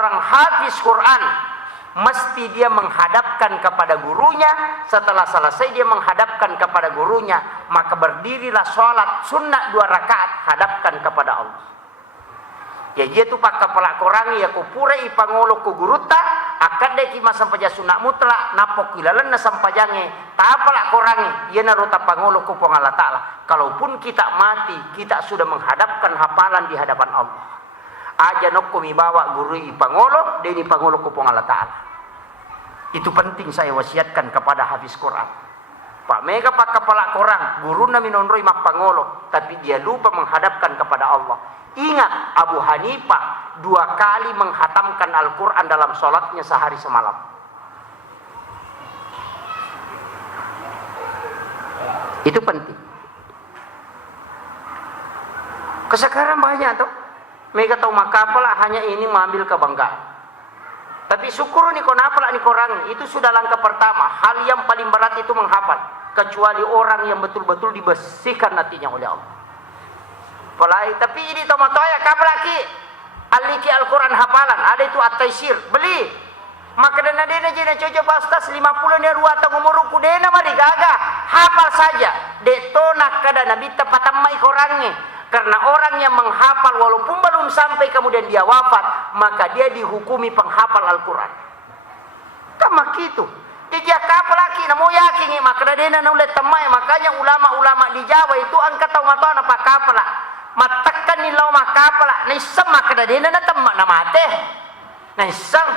seorang hafiz Quran mesti dia menghadapkan kepada gurunya. Setelah selesai dia menghadapkan kepada gurunya, maka berdirilah sholat sunnah 2 rakaat hadapkan kepada Allah. Ya dia tu pak kepala korangi ya ku pura ipangolo ku guruta akad deki masa paja sunnah mutlak napok ilalan na sampajange tapala korangi ia naruta pangolo ku pong Allah Ta'ala. Kalaupun kita mati, kita sudah menghadapkan hafalan di hadapan Allah. Aja nok kumi bawa guru ipangolo deni pangolo ku pong Allah Ta'ala. Itu penting saya wasiatkan kepada hafiz Quran. Pak mega pak kepala korang guru na minonroi mak pangolo tapi dia lupa menghadapkan kepada Allah. Ingat Abu Hanifah 2 kali menghatamkan Al-Quran dalam sholatnya sehari semalam. Itu penting. Sekarang banyak tuh. Mereka tahu makapalah hanya ini mengambil kebanggaan. Tapi syukur nih konapala nih korangi. Itu sudah langkah pertama. Hal yang paling berat itu menghafal. Kecuali orang yang betul-betul dibersihkan hatinya oleh Allah. Polai, tapi ini tomatoya kapalaki aliki Al-Quran hafalan ada itu at-taisir beli maka dana jena cojo pastas 50 ne ruata ngumuruku dena mari gaga hafal saja detona kada nabi tepatamai korangnya karena orang yang menghafal walaupun belum sampai kemudian dia wafat maka dia dihukumi penghafal Al-Quran kama gitu dia kapalaki namo yakin maka dana nulet temai makanya ulama-ulama di Jawa itu angkat tahu matana apa kapala matakan nilaw makapala na isang makadadina na tama na mate na isang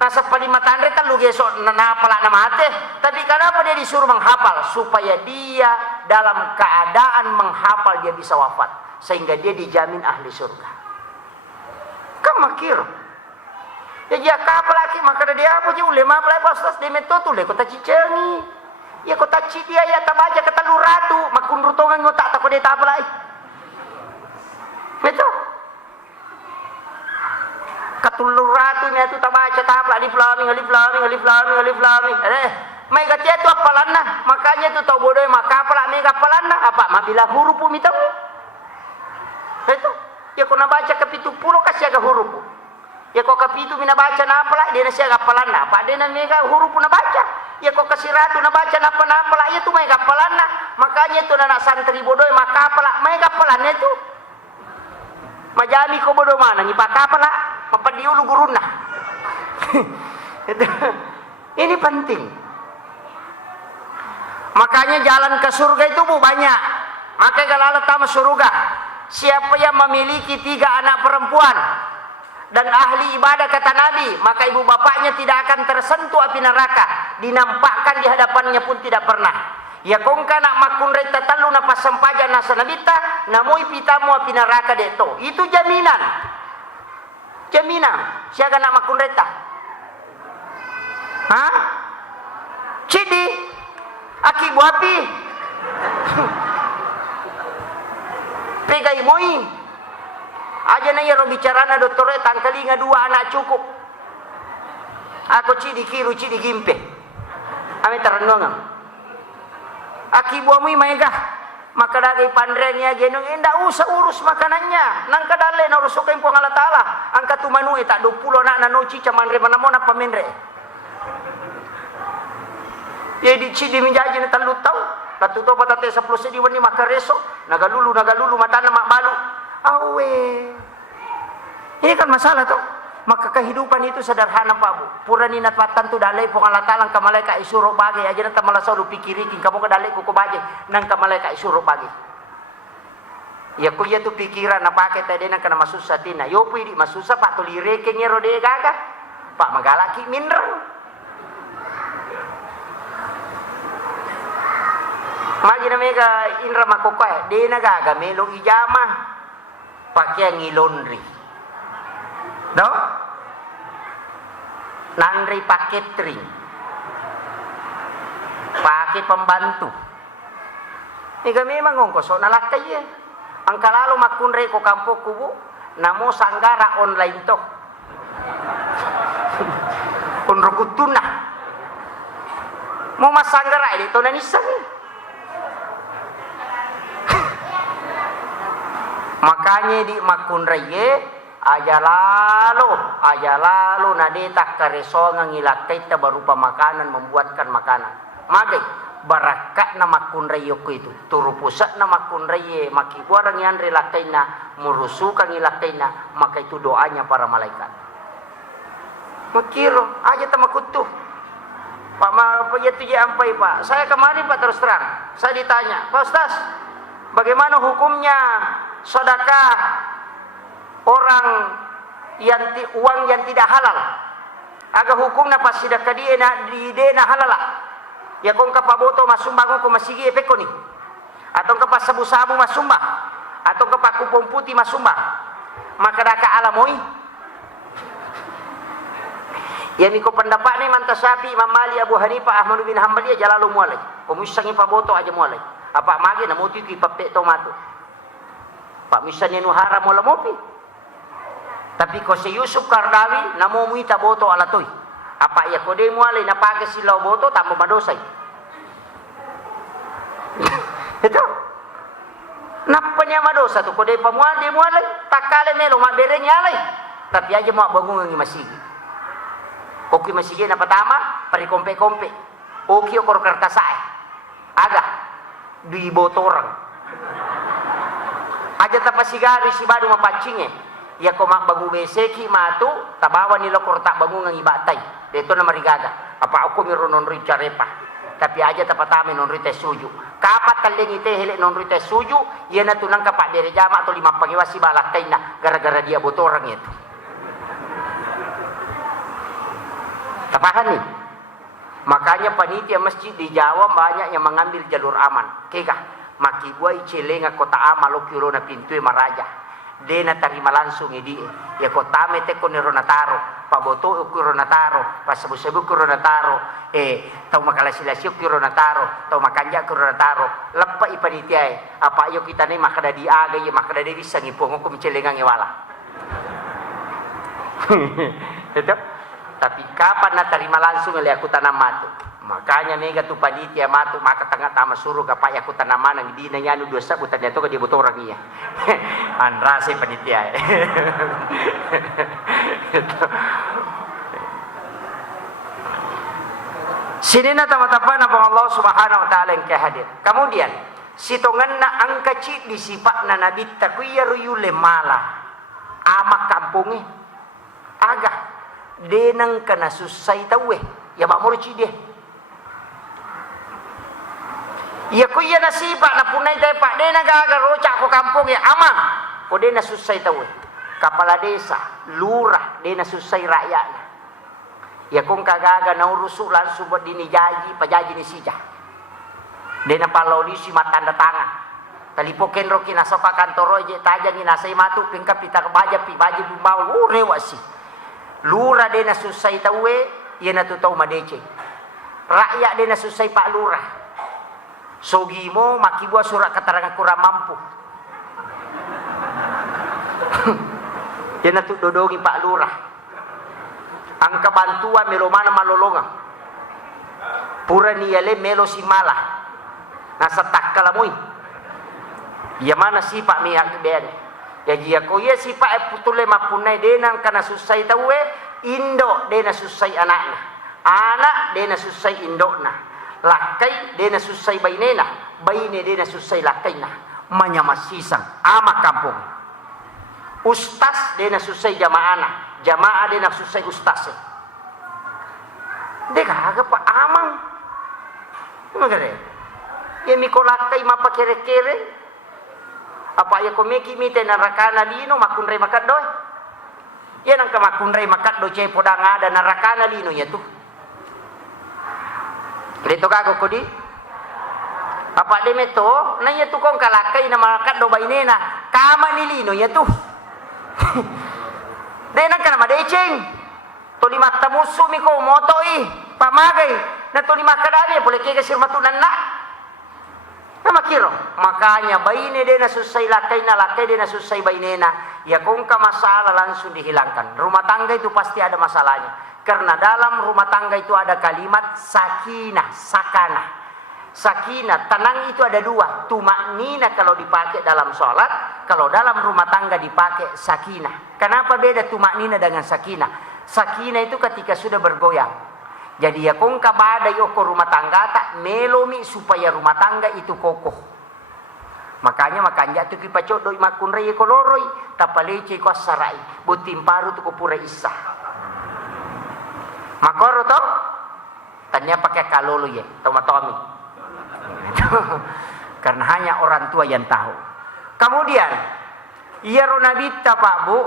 nasa palimatan rin talugeso na napala na mate tapi kenapa dia disuruh menghafal supaya dia dalam keadaan menghafal dia bisa wafat sehingga dia dijamin ahli surga kamakir ya dia kapalaki maka dia apa je ulema play pastas de metotu le kota cicengi ya kota cidia ya tabaja kata luratu makun rutongan ngotak takode taplay betul. Katuluratunya itu tak baca tahap alif lam mim. Mai katia itu apalan nah. Makanya itu tahu bodoh maka apalah mai apalan nah apa? Mabila huruf mitau. Betul. Ya kau nak baca ke 70 kasih agak huruf. Ya kau ke 7 mina baca na apalah dia nasi agak apalan nah. Pak dia na mega huruf na baca. Ya kau kasih ratu na baca na apa ya tu mai apalan nah. Makanya itu anak santri bodoh maka apalah mai apalan itu. Majami ko bodo mana ni pakapala papadiulu guruna. Ini penting. Makanya jalan ke surga itu banyak. Makanya kalau Allah tahu surga, siapa yang memiliki 3 anak perempuan dan ahli ibadah kata Nabi, maka ibu bapaknya tidak akan tersentuh api neraka, dinampakkan di hadapannya pun tidak pernah. Ya kung kana makun reta talu na pasampaja na sa nabita namoy pita mo pinaraka deto itu jaminan siya kana makun reta ha cidi aki buapi pegay moy aja na yaro bicara na doktore tangkalinga 2 anak cukup ako cidi kiru cidi gimpe ame taranong aki buamui maega maka dagay pandrenya genong endak usah urus makanannya nang kadale na urusokin po ng Allah Ta'ala ang katumanu tak 20 na nanochi camanre manamona pamenre ya di cidi menjaji na talutaw natuto patate 10 sediwan ni makareso nagalulu matana makbalu awe ini kan masalah tuh maka kehidupan itu sederhana Pak Bu purani natwatan tu dalay po Allah Ta'ala ka malaika isuro bagi aja na tamalasaw lu pikirikin kamu ka dalay ko kubaje nang ka malaika isuro bagi ya kuya tu pikiran na pakai tadi nang kana masusa tina yo pwede masusa Pak tulire kenya rode gaga Pak magalaki minrang maji na mega inra makokoy de na gaga melo ijama pakai ngilondri no? Nandri pakai catering pakai pembantu ini kami memang ngongkos nalakay ya ang kalalo makunre ko kampo kubo namo sanggara online to unrukutuna mo masanggara ito na nisang makanya di makunre ye aja lalu aja lalu nadeta karesonga ngilakai ta berupa makanan, membuatkan makanan. Magai barakat na makunrayo ko itu. Turu pusat na makunraye makibuarang yan relakay na murusukan ilakay na maka itu doanya para malaikat. Makiro aja ta makutuh. Pak Payatu ampai Pak. Saya kemarin Pak terus terang. Saya ditanya, Pak Ustaz, bagaimana hukumnya sedekah orang yang uang yang tidak halal? Aga hukumnya pas sedekah dia na halal. Ya kung kapaboto masumbang ko masigi epeko ni. Atau kapas sabu-sabu masumbang. Atau kapas kupon putih masumbang. Maka daka alamoy. Yang iko pendapat ni mantasapi Imam Malik, Abu Hanifah, Ahmad bin Hanbal dia jalalu mualay. Kumisangi paboto aja mualay. Apa magi na moti ki pape tomato. Pak misalnya nu haram wala mopi. Tapi ko si Yusuf Kardawi namo muita boto alatoy. Apa ya kode mualay na pake silaw boto tambah madosay. Itu. Napanya madosa tu kode pamual dia mualay takale melo mabere nyalay. Tapi aja mau bangun ngi masigi. Oki masigi na patama pari kompe-kompe. Oki okor kertasay. Aga di boto orang. Aja tapasigari si badu mapacingnya. Ya ko magbagu beseki matu tabawa nila korta bangun ng ibatay. Dito na marigaga. Apa ako mironon rica repa. Tapi aja tapatami non rite suju. Kapat kaling ite hele non rite suju, iya na tunang kapak dari jama atau 5 pangiwasi balakay na gara-gara dia boto orang itu. Tapahan nih. Makanya panitia masjid di Jawa banyak yang mengambil jalur aman. Keka makibuai celenga kota amalo kiro na pintu maraja. Dena tarima langsung idi. Ya kota mete ko ni ronataro. Paboto ko ronataro. Pasabu-sabu ko ronataro. Tau makalasila-siyo ko ronataro. Tau makanja ko ronataro. Lepa ipanitia apa ayo kita ni makada di aga ya makada di isang ipong ko celenga ngewala. Itu. Tapi kapan na tarima langsung oleh aku tanam matu. Makanya nega tu panitia matu maka tengah tama suruh kapak aku tanaman ang di na nyanu dosa butan itu dia butuh orang iya. Anrase panitia. Sini na tamatapa na pang Allah Subhanahu wa taala yang kehadir. Kemudian sitongan na ang kacit disipak na nabit takuya ruyule mala. Amak kampungi. Agak denang kana susay tawe ya mamurci dia ya kuya nasiba na punay tayo pa denang gagaroca ko kampung ya amang o dena susay tawe kepala desa lurah dena susay rakyat ya kung kagaga na urusu langsung buat dinijaji pajaji ni sija dena palolisi matanda tangan talipoken ro kinasoka kantoro je tajang inasay matu pingkap pita baja pi baji bumbaw rewasi lurah dia na susay tawe, ia na tutau madece. Rakyat dia na susay Pak Lurah. Sogi mo makibuat surat keterangan kurang mampu. Dia na dodongi Pak Lurah. Ang kabantuan melo mana malolonga. Pura niyale melo si malah. Nasa takkalamoy. Ia mana si Pak Miyak Ben. Ya jia ko ye si pa putule mapunay denang kana susay tawe indo dena susay anakna anak dena susay indokna lakai dena susay bainena baine dena susay lakaina manyamasisang ama kampung ustas dena susay jamaana jamaah dena susay ustase deka aga pa amang magare ye mikolakai mapakere-kere apa ya komeki mite narakana lino makunray makat doy yan ang kamakunray makat do chay podang ada narakana lino ya tu dito kago ko di apa de meto na ya tu kong kalakay na makat do bainena kama ni lino ya tu de nang kana madecheng to lima tamuso mi ko motoi pamagay na to lima kadami boleh kaya sirmatunan na makiro makanya baine dia na susay lakai dia na susay bainena ya kung ka masalah langsung dihilangkan. Rumah tangga itu pasti ada masalahnya karena dalam rumah tangga itu ada kalimat sakinah sakanah Sakinah, tenang itu ada dua. Tumaknina kalau dipakai dalam sholat, kalau dalam rumah tangga dipakai sakinah. Kenapa beda tumaknina dengan sakinah? Sakinah itu ketika sudah bergoyang. Jadi ya kong kabada yoko rumah tangga tak melomi supaya rumah tangga itu kokoh. Makanya tuh kipacok doi makun rei koloroi tapalece ko sarai butim paru tu ko pura isa. Makoro to tanya pakai kalolo ye tomatomi. Karena hanya orang tua yang tahu. Kemudian iya ronabita Pak Bu,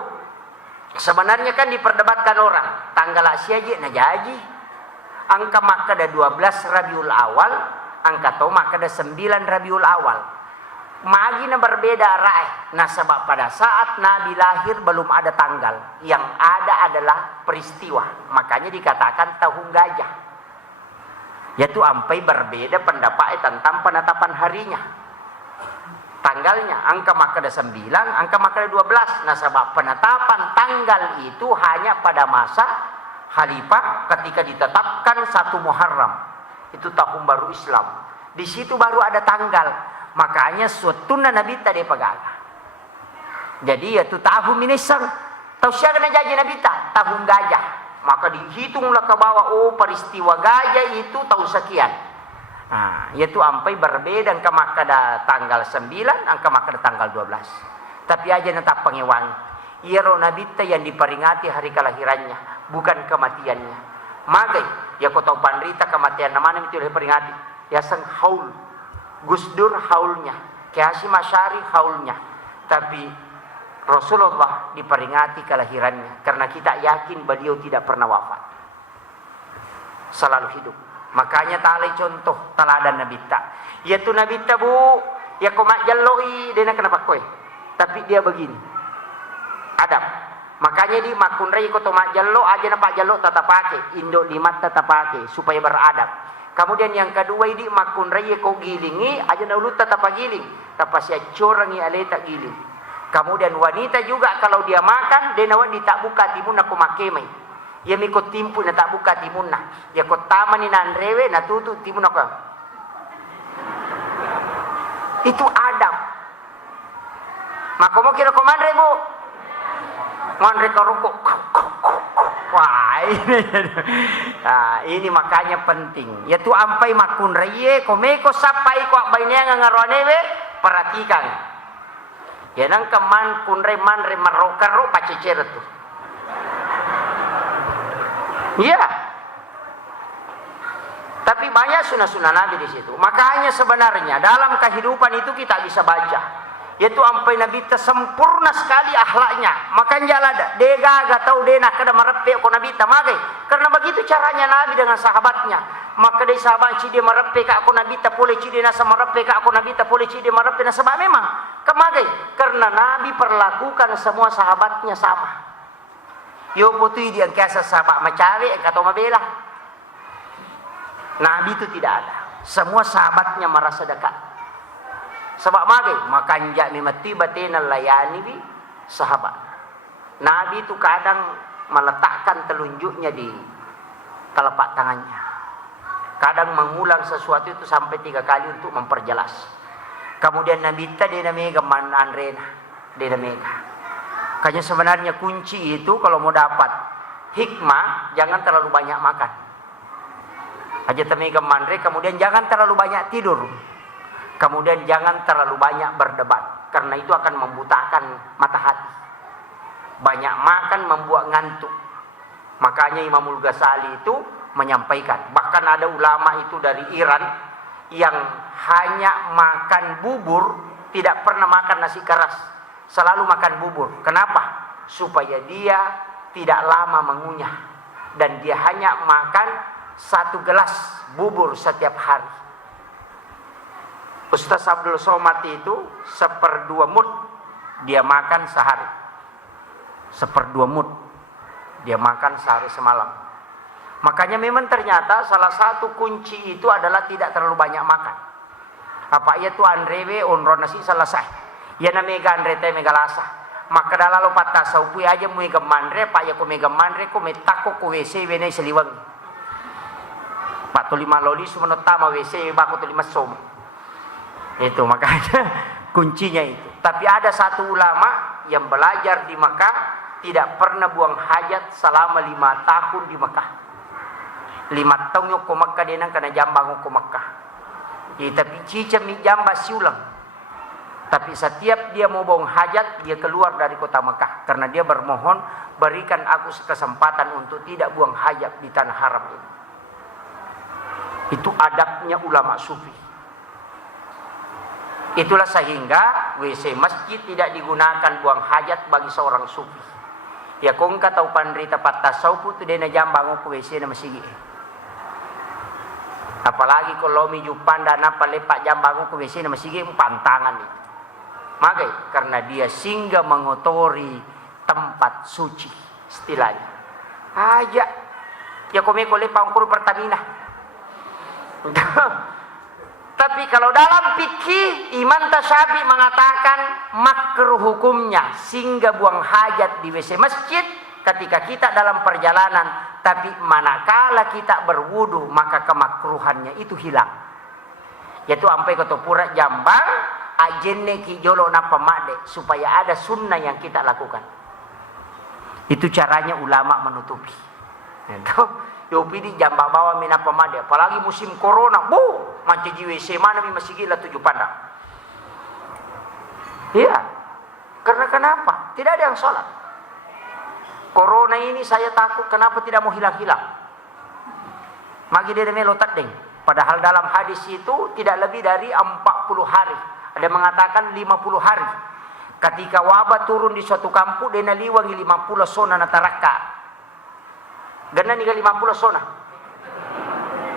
sebenarnya kan diperdebatkan orang tanggal asyaji na jaji angka maka ada 12 Rabiul Awal, angka to maka ada 9 Rabiul Awal. Magi na berbeda rai. Nah sebab pada saat Nabi lahir belum ada tanggal, yang ada adalah peristiwa. Makanya dikatakan tahun gajah. Yaitu ampai berbeda pendapat tentang penetapan harinya. Tanggalnya angka maka ada 9, angka maka ada 12. Nah sebab penetapan tanggal itu hanya pada masa khalifah ketika ditetapkan 1 Muharram. Itu tahun baru Islam. Di situ baru ada tanggal. Makanya suatuna Nabi tadi pagaga. Jadi yaitu tahun minisang. Tahu siapa na jadi Nabi tahun gajah. Maka dihitunglah ke bawah, oh peristiwa gajah itu tahun sekian. Nah, yaitu ampai berbeda angka maka ada tanggal 9, angka maka ada tanggal 12. Tapi aja netap pengewangi. Ia Nabi yang diperingati hari kelahirannya, bukan kematiannya. Magai, ya kau tahu panrita kematian namanya itu diperingati. Ya sang haul, Gus Dur haulnya, Ki Hasyim Asy'ari haulnya. Tapi Rasulullah diperingati kelahirannya karena kita yakin beliau tidak pernah wafat, selalu hidup. Makanya tali contoh teladan Nabi ta, yaitu Nabi ta Bu, ya komak jalloi dia kenapa kowe, tapi dia begini, adab. Makanya di makun rei ko tomak jallo aja na pak jallo tetap pakai, indo limat tetap pakai supaya beradab. Kemudian yang kedua ini makun rei ko gilingi aja na ulut tetap giling, tapi sia corangi ale tak giling. Kemudian wanita juga kalau dia makan, dia nawan tak buka timunna ko makemai. Ya mikot timpu na tak buka timunna. Ya ko taman ni nanrewe na tutu timunna ko. Itu adab. Maka mo kira ko manre Bu. Manre ka rukuk. Wah ini. Nah, ini makanya penting. Yaitu ampai makun reye ko meko sapai ko bainnya ngaronewe perhatikan. Ya nang keman kunre manre marokaro pacecer tuh. Iya. Tapi banyak sunah-sunah Nabi di situ. Makanya sebenarnya dalam kehidupan itu kita bisa baca. Yaitu ampai Nabi sempurna sekali akhlaknya. Makanya ada dega gatau dena kada marepe ko Nabi tamagai. Karena begitu caranya Nabi dengan sahabatnya. Maka dari sahabat ci dia marepe ka ako Nabi ta pole ci dia nasa marepe ka ako Nabi ta pole ci dia marepe na sebab memang kemagai karena Nabi perlakukan semua sahabatnya sama. Yo putui dia kiasa sahabat macari atau mabela. Nabi itu tidak ada. Semua sahabatnya merasa dekat. Sebab magai makanja mimati batina layani bi sahabat. Nabi itu kadang meletakkan telunjuknya di telapak tangannya. Kadang mengulang sesuatu itu sampai 3 kali untuk memperjelas. Kemudian Nabi tadi namanya man anrena, dia namanya. Kayaknya sebenarnya kunci itu kalau mau dapat hikmah jangan terlalu banyak makan. Aja temega manre, kemudian jangan terlalu banyak tidur. Kemudian jangan terlalu banyak berdebat karena itu akan membutakan mata hati. Banyak makan membuat ngantuk. Makanya Imamul Ghazali itu menyampaikan, bahkan ada ulama itu dari Iran yang hanya makan bubur, tidak pernah makan nasi keras, selalu makan bubur. Kenapa? Supaya dia tidak lama mengunyah dan dia hanya makan 1 gelas bubur setiap hari. Ustaz Abdul Somad itu 1/2 mud dia makan sehari. 1/2 mud dia makan sehari semalam. Makanya memang ternyata salah satu kunci itu adalah tidak terlalu banyak makan. Apa ia tu andrewe onron nasi selesai. Ya na mega andrete mega lasa. Maka dalalo patah saupui aja mega mandre, pak ya ko mega mandre ko metako ko wc wene seliwang. Pak Tolima loli sumenotama WC baku Tolima som. Itu makanya kuncinya itu. Tapi ada satu ulama yang belajar di Mekah tidak pernah buang hajat selama 5 tahun di Mekah. 5 tahun ke Mekah dia nang kena jambang ke Mekah. Tapi cicam mi jamba siulang. Tapi setiap dia mau buang hajat dia keluar dari kota Mekah karena dia bermohon berikan aku kesempatan untuk tidak buang hajat di tanah haram ini. Itu adabnya ulama sufi. Itulah sehingga WC masjid tidak digunakan buang hajat bagi seorang sufi. Ya kung katau pandrita patasawpu tu dena jambang ku WC na masigi. Apalagi kalau mi jupanda na palepak jambang ku WC na masigi pantangan itu. Maka karena dia singgah mengotori tempat suci istilahnya. Aja ya komeko lepak kur Pertamina. Tapi kalau dalam fikih Imam Tasyabi mengatakan makruh hukumnya singgah buang hajat di WC masjid ketika kita dalam perjalanan, tapi manakala kita berwudu maka kemakruhannya itu hilang. Yaitu sampai ke Topura Jambang ajenne ki jolo na pamade supaya ada sunnah yang kita lakukan. Itu caranya ulama menutupi. Itu yopi di Jambang bawa mina pamade, apalagi musim corona, manca WC mana mi masih gila 7 pandang. Iya. Karena kenapa? Tidak ada yang sholat. Corona ini saya takut kenapa tidak mau hilang-hilang. Magi dia melotat deng. Padahal dalam hadis itu tidak lebih dari 40 hari. Ada mengatakan 50 hari. Ketika wabah turun di suatu kampung, dia naliwangi 50 sona nataraka. Gana nih 50 sona.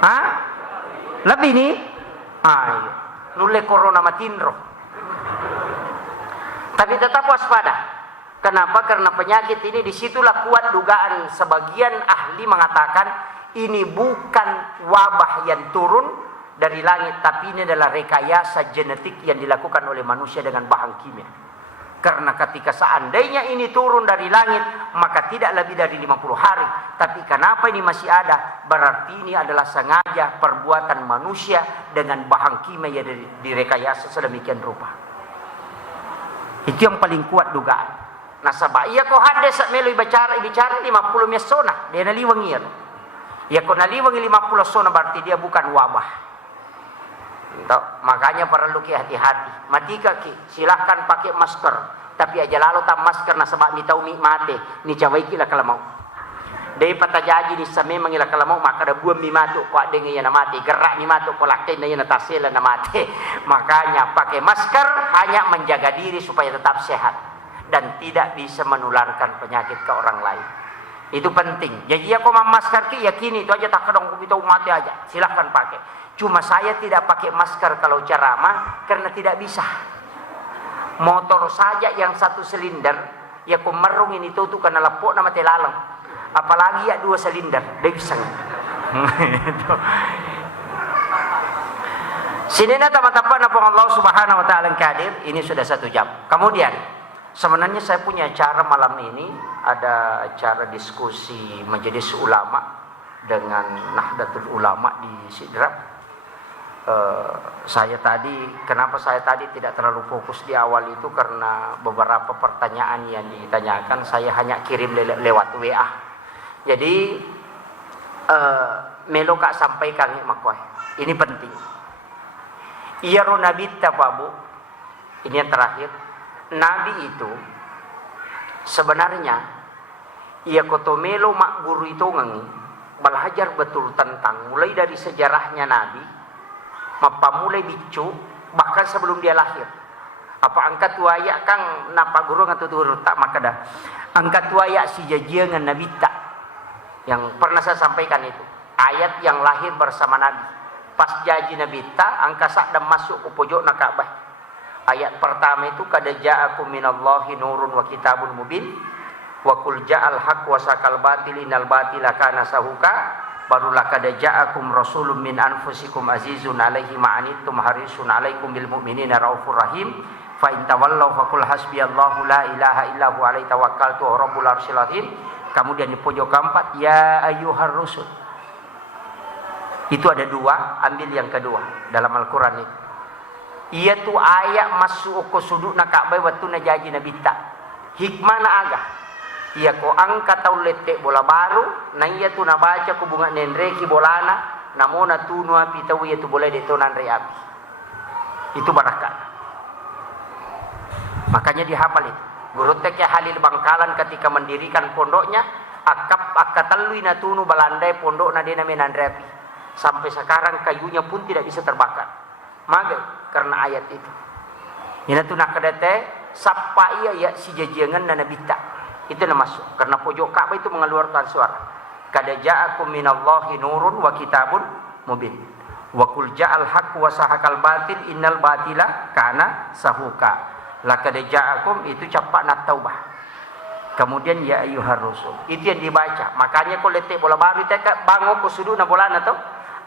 Hah? Lebih nih? Ayo. Nulle corona matinro. Tapi tetap waspada. Kenapa? Karena penyakit ini disitulah kuat dugaan sebagian ahli mengatakan ini bukan wabah yang turun dari langit, tapi ini adalah rekayasa genetik yang dilakukan oleh manusia dengan bahan kimia. Karena ketika seandainya ini turun dari langit, maka tidak lebih dari 50 hari. Tapi kenapa ini masih ada? Berarti ini adalah sengaja perbuatan manusia dengan bahan kimia yang direkayasa sedemikian rupa. Itu yang paling kuat dugaan. Nah sabah iya ko hande sa melo bicara 50 mesona dia naliwangir. Ya ko naliwangi 50 sona berarti dia bukan wabah. Makanya perlu ki hati-hati. Matika ki silahkan pakai masker, tapi aja lalu tam masker na sabah mi tau mi mate ni cawai ki la kalamau. Dai patajaji ni sa memang ila kalamau maka da buam mi matu ko adeng ya na mate, gerak mi matu ko lakken na tasela na mate. Makanya pakai masker hanya menjaga diri supaya tetap sehat dan tidak bisa menularkan penyakit ke orang lain. Itu penting. Jadi aku memasker ki yakini itu aja tak kadang kita mati aja. Silahkan pakai. Cuma saya tidak pakai masker kalau ceramah karena tidak bisa. Motor saja yang 1 silinder ya ku merung ini tuh karena lepuk nama telalang. Apalagi ya 2 silinder, dia bisa. Sini na teman-teman apa Allah Subhanahu wa taala kadir, ini sudah 1 jam. Kemudian sebenarnya saya punya acara malam ini, ada acara diskusi majelis ulama dengan Nahdlatul Ulama di Sidrap. Kenapa saya tadi tidak terlalu fokus di awal itu karena beberapa pertanyaan yang ditanyakan saya hanya kirim lewat WA. Jadi melo kak sampaikan makoy. Ini penting. Iya Nabi tababu. Ini yang terakhir. Nabi itu sebenarnya ia kotomelo mak guru itu ngangi belajar betul tentang mulai dari sejarahnya Nabi mapamulai bicu bahkan sebelum dia lahir. Apa angkat waya kang napa guru ngatutur tak makada angkat waya si jajiangan Nabi tak yang pernah saya sampaikan itu ayat yang lahir bersama Nabi pas jaji Nabi tak angka sak dan masuk ke pojok na Ka'bah. Ayat pertama itu kada ja'akum minallahi nurun wa kitabun mubin wa qul ja'al haqq wa sakal batil innal batila kana sahuka barulah kada ja'akum rasulun min anfusikum azizun alaihi ma'anittum harisun alaikum bil mu'minina raufur rahim fa in tawallaw faqul hasbiyallahu la ilaha illa huwa alaihi tawakkaltu wa rabbul arsyil azim. Kemudian di pojok keempat ya ayyuhar rusul Itu ada dua, ambil yang kedua dalam Al-Quran itu. Ia tu ayat masuk ke sudut na Ka'bah waktu na jaji na bita. Hikmah na agah. Ia ko angkat tau letek bola baru, na ia tu na baca ko bunga nenreki bolana, namo na tunu api tau ia tu boleh detonan re api. Itu barakat. Makanya dihafal itu. Guru Tek Halil Bangkalan ketika mendirikan pondoknya, akatalui na tunu balandai pondok na dena menan re api. Sampai sekarang kayunya pun tidak bisa terbakar. Magai karena ayat itu. Ina tu nak kedete sapa ia ya si jajangan na nabita. Itu nama masuk karena pojok Ka'bah itu mengeluarkan suara. Kad ja'akum minallahi nurun wa kitabun mubin. Wa qul ja'al haqq wa sahaqal batil innal batila kana sahuka. Laqad ja'akum itu capak na taubah. Kemudian ya ayyuhar rasul. Itu yang dibaca. Makanya kau letek bola baru teka bangun ke sudut na bola na tu.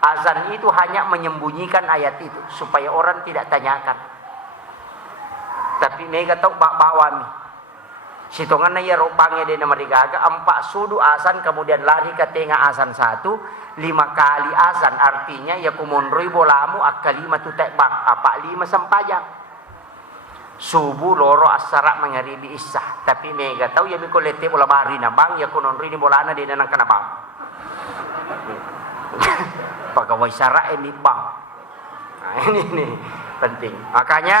Azan itu hanya menyembunyikan ayat itu supaya orang tidak tanyakan. Tapi mereka tahu bawami. Sitongan na ya ropangnya dia nama digaga 4 sudu azan kemudian lari ke tengah azan 1 5 kali azan artinya ya kumonroi bolamu akalima tu tekbang apa 5 sempajang. Subuh loro asara mengaribi isah. Tapi mereka tahu ya miko lete bola bari na bang ya kunonroi ni bolana dia nang kana bang. Pegawai syara ini bang. Nah, ini penting. Makanya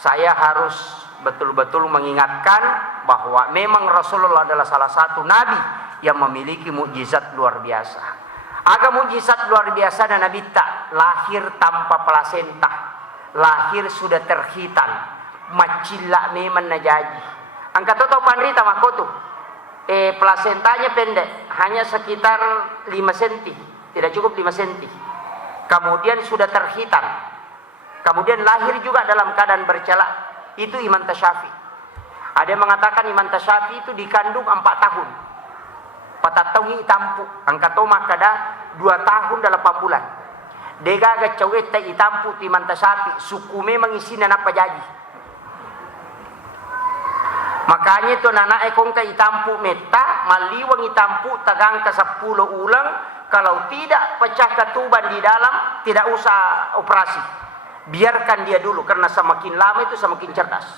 saya harus betul-betul mengingatkan bahwa memang Rasulullah adalah salah satu nabi yang memiliki mukjizat luar biasa. Agak mukjizat luar biasa dan Nabi tak lahir tanpa plasenta, lahir sudah terhitan, macilla memang najaji. Angkat toto panrita makotu, plasentanya pendek, hanya sekitar 5 cm, tidak cukup 5 cm. Kemudian sudah terhitan, kemudian lahir juga dalam keadaan bercela. Itu Imam Tasyafi. Ada yang mengatakan Imam Tasyafi itu dikandung 4 tahun. Patataungi itampu. Angkato makada 2 tahun dalam 8 bulan. Degaga cawet ta itampu ti Imam Tasyafi. Sukume mengisinan apa jadi. Makanya itu anak ekong ka itampu meta. Maliwang itampu tagang ka 10 ulang. Kalau tidak pecah ketuban di dalam. Tidak usah operasi. Biarkan dia dulu karena semakin lama itu semakin cerdas.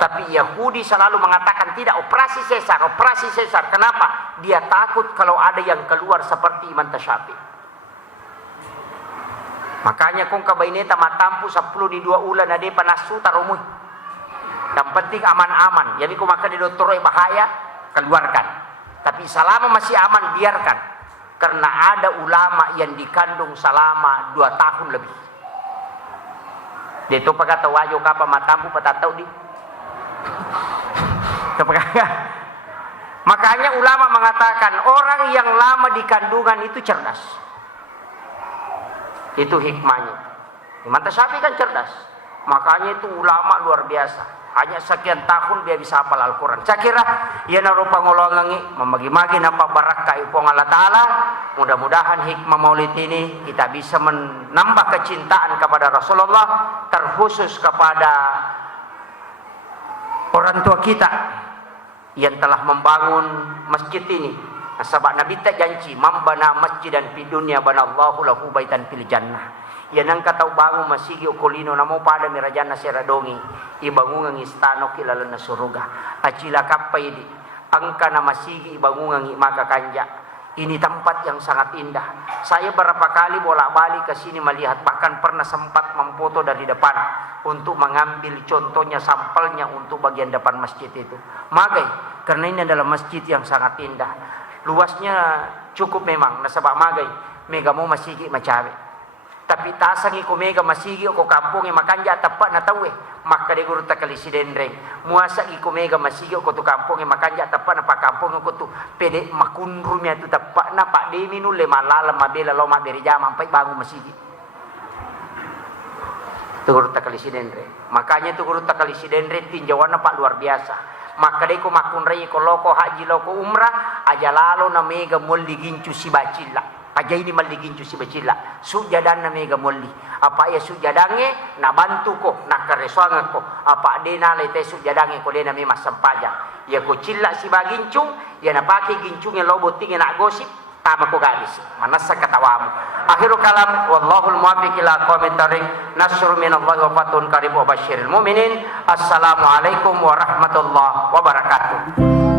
Tapi Yahudi selalu mengatakan tidak, operasi sesar, operasi sesar. Kenapa? Dia takut kalau ada yang keluar seperti Imam Tasyafi. Makanya kung kabaineta matampu 10 di 2 ulan ada panasu tarumui. Yang penting aman-aman. Jadi kung maka di dokteroi bahaya, keluarkan. Tapi selama masih aman biarkan. Karena ada ulama yang dikandung selama 2 tahun lebih. Dia itu pakai tawajo kapa matampu patatau di. Makanya ulama mengatakan orang yang lama di kandungan itu cerdas. Itu hikmahnya. Imam Tasyafi kan cerdas. Makanya itu ulama luar biasa. Hanya sekian tahun dia bisa hafal Al-Quran. Saya kira ia narupa ngolongangi memagi-magi napa barakah ipong Allah Ta'ala. Mudah-mudahan hikmah maulid ini kita bisa menambah kecintaan kepada Rasulullah, terkhusus kepada orang tua kita yang telah membangun masjid ini. Sebab Nabi tak janji mambana masjidan fi dunya banallahu lahu baitan fil jannah. Yan ang kataw bangun masigi o kolino na mo pada mirajan na siradongi ibangungang istano kilala na suruga acila kapay di angka na masigi ibangungang maka kanja. Ini tempat yang sangat indah. Saya berapa kali bolak-balik ke sini melihat, bahkan pernah sempat memfoto dari depan untuk mengambil contohnya sampelnya untuk bagian depan masjid itu. Magai karena ini adalah masjid yang sangat indah. Luasnya cukup memang nasabak magai mega mo masigi macawe. Tapi tasangi ko mega masigi ko kampung makanja tapat na tawe maka de guru takalisi denreng muasa ko mega masigi ko tu kampung makanja tapat na pa kampung ko tu pede makunrumya tu tapat na pak de minu le malala mabela lo maberi jama sampai bangun masigi tu guru takalisi denreng. Makanya tu guru takalisi denreng tinjauan pak luar biasa. Maka de ko makunrei ko loko haji loko umrah aja lalo na mega molli gincu si bacilla. Aja ini maligin si bacila sujadan na mega molli apa ya sujadange na bantu ko na karesuangan ko apa de na lete sujadange ko de na mi masampaja ya ko cilla si bagincung ya na pake gincung yang lobo tingin na gosip tama ko gadis manasa katawamu. Akhiru kalam wallahul muwaffiq ila aqwamit thariq. Nasrun minallahi wa fathun qarib wa basyiril mu'minin. Assalamualaikum warahmatullahi wabarakatuh.